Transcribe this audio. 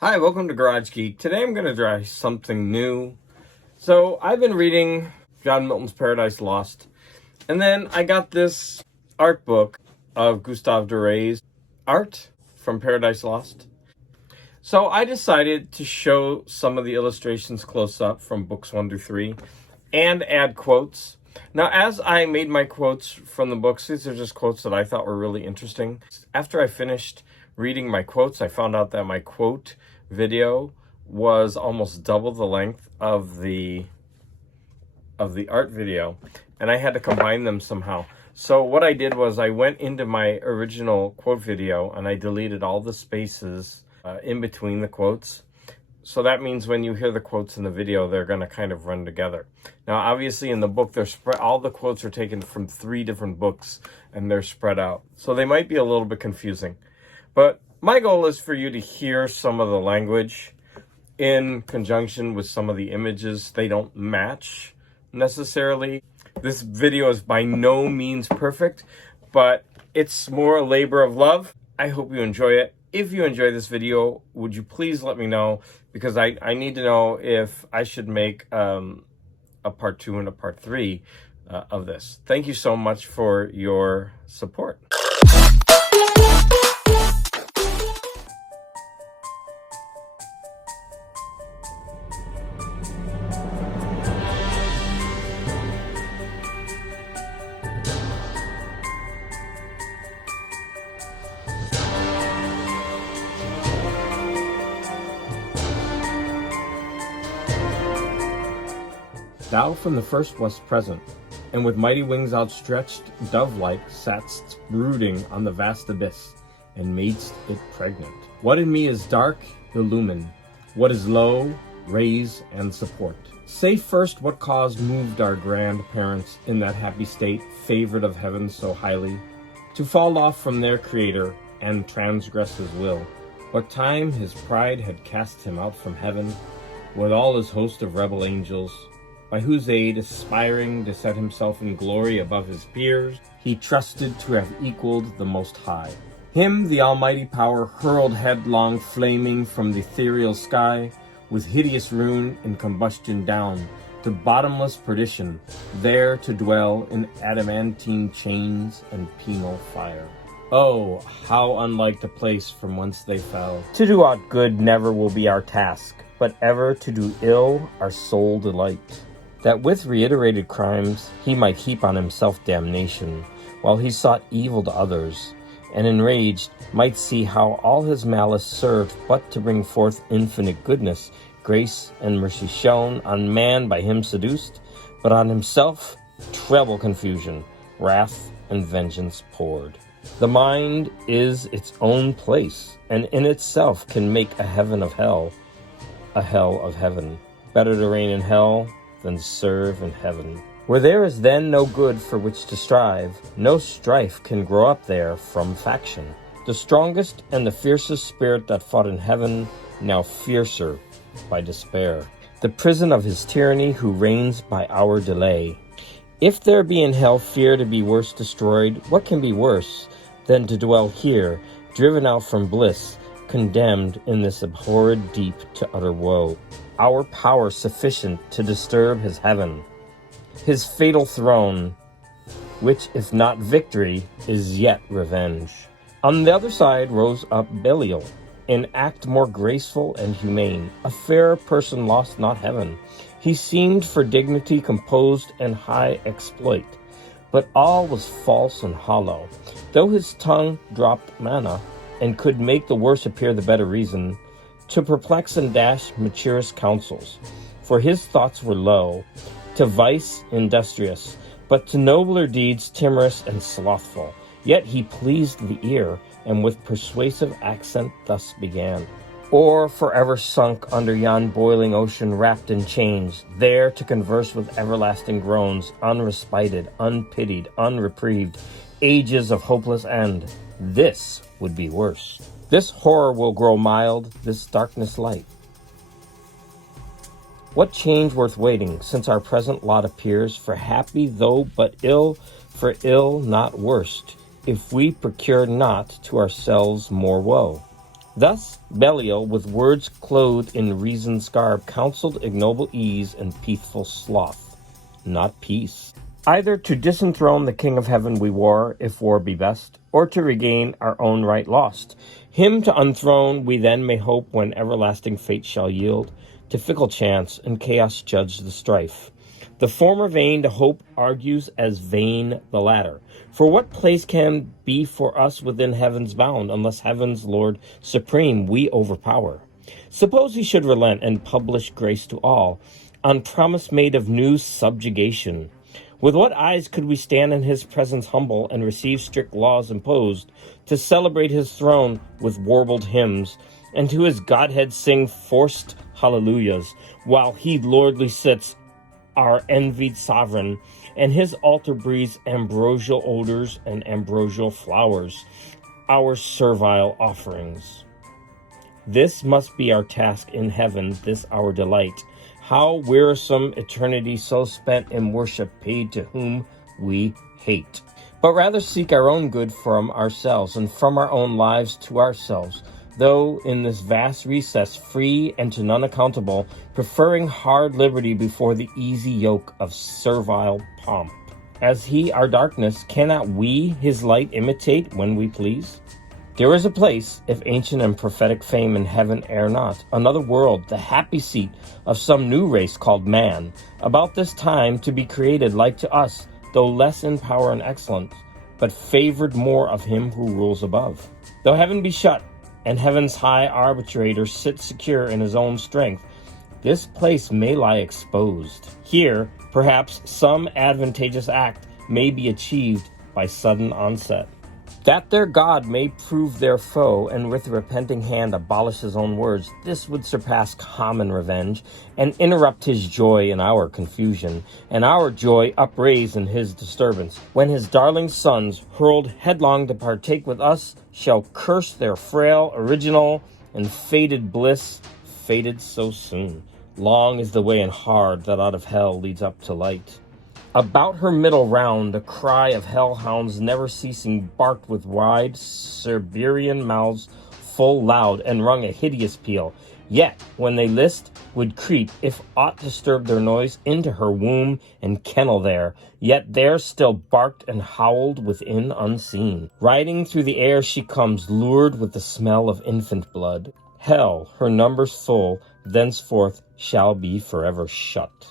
Hi, welcome to Garage Geek. Today I'm going to try something new. So I've been reading John Milton's Paradise Lost, and then I got this art book of Gustave Dorè's art from Paradise Lost. So I decided to show some of the illustrations close up from books 1 through 3 and add quotes. Now, as I made my quotes from the books, these are just quotes that I thought were really interesting. After I finished reading my quotes, I found out that my quote video was almost double the length of the art video, and I had to combine them somehow. So what I did was I went into my original quote video and I deleted all the spaces in between the quotes. So that means when you hear the quotes in the video, they're going to kind of run together. Now, obviously in the book, they're all the quotes are taken from 3 different books and they're spread out. So they might be a little bit confusing. But my goal is for you to hear some of the language in conjunction with some of the images. They don't match necessarily. This video is by no means perfect, but it's more a labor of love. I hope you enjoy it. If you enjoy this video, would you please let me know, because I need to know if I should make a part 2 and a part 3 of this. Thank you so much for your support. Thou from the first wast present, and with mighty wings outstretched, dove-like, satst brooding on the vast abyss, and madest it pregnant. What in me is dark, illumine; what is low, raise and support. Say first what cause moved our grand parents in that happy state, favored of heaven so highly, to fall off from their Creator and transgress his will. What time his pride had cast him out from heaven, with all his host of rebel angels, by whose aid, aspiring to set himself in glory above his peers, he trusted to have equaled the Most High. Him the almighty power hurled headlong flaming from the ethereal sky, with hideous ruin and combustion down, to bottomless perdition, there to dwell in adamantine chains and penal fire. Oh, how unlike the place from whence they fell! To do aught good never will be our task, but ever to do ill our sole delight. That with reiterated crimes he might heap on himself damnation, while he sought evil to others, and enraged might see how all his malice served but to bring forth infinite goodness, grace and mercy shown on man by him seduced, but on himself treble confusion, wrath and vengeance poured. The mind is its own place, and in itself can make a heaven of hell, a hell of heaven. Better to reign in hell than serve in heaven. Where there is then no good for which to strive, no strife can grow up there from faction. The strongest and the fiercest spirit that fought in heaven, now fiercer by despair. The prison of his tyranny who reigns by our delay. If there be in hell fear to be worse destroyed, what can be worse than to dwell here, driven out from bliss, condemned in this abhorred deep to utter woe? Our power sufficient to disturb his heaven, his fatal throne, which if not victory, is yet revenge. On the other side rose up Belial, in act more graceful and humane, a fairer person lost not heaven. He seemed for dignity composed and high exploit, but all was false and hollow. Though his tongue dropped manna, and could make the worse appear the better reason, to perplex and dash maturest counsels. For his thoughts were low, to vice industrious, but to nobler deeds timorous and slothful. Yet he pleased the ear, and with persuasive accent thus began. Or forever sunk under yon boiling ocean wrapped in chains, there to converse with everlasting groans, unrespited, unpitied, unreprieved, ages of hopeless end. This would be worse. This horror will grow mild, this darkness light. What change worth waiting, since our present lot appears, for happy though but ill, for ill not worst, if we procure not to ourselves more woe? Thus Belial, with words clothed in reason's garb, counseled ignoble ease and peaceful sloth, not peace. Either to disenthrone the King of Heaven we war, if war be best, or to regain our own right lost. Him to unthrone we then may hope when everlasting fate shall yield to fickle chance and chaos judge the strife. The former vain to hope argues as vain the latter. For what place can be for us within heaven's bound, unless heaven's Lord supreme we overpower? Suppose he should relent and publish grace to all, on promise made of new subjugation. With what eyes could we stand in his presence humble and receive strict laws imposed, to celebrate his throne with warbled hymns, and to his Godhead sing forced hallelujahs, while he lordly sits, our envied sovereign, and his altar breathes ambrosial odors and ambrosial flowers, our servile offerings. This must be our task in heaven, this our delight. How wearisome eternity so spent in worship paid to whom we hate. But rather seek our own good from ourselves, and from our own lives to ourselves, though in this vast recess, free and to none accountable, preferring hard liberty before the easy yoke of servile pomp. As he our darkness, cannot we his light imitate when we please? There is a place, if ancient and prophetic fame in heaven err not, another world, the happy seat of some new race called man, about this time to be created like to us, though less in power and excellence, but favored more of him who rules above. Though heaven be shut, and heaven's high arbitrator sit secure in his own strength, this place may lie exposed. Here, perhaps, some advantageous act may be achieved by sudden onset, that their God may prove their foe, and with repenting hand abolish his own words. This would surpass common revenge, and interrupt his joy in our confusion, and our joy upraise in his disturbance, when his darling sons, hurled headlong to partake with us, shall curse their frail, original, and faded bliss, faded so soon. Long is the way and hard that out of hell leads up to light. About her middle round the cry of hellhounds never ceasing barked with wide Cerberean mouths full loud, and rung a hideous peal. Yet, when they list, would creep, if aught disturbed their noise, into her womb and kennel there. Yet there still barked and howled within unseen. Riding through the air she comes, lured with the smell of infant blood. Hell, her numbers full, thenceforth shall be forever shut.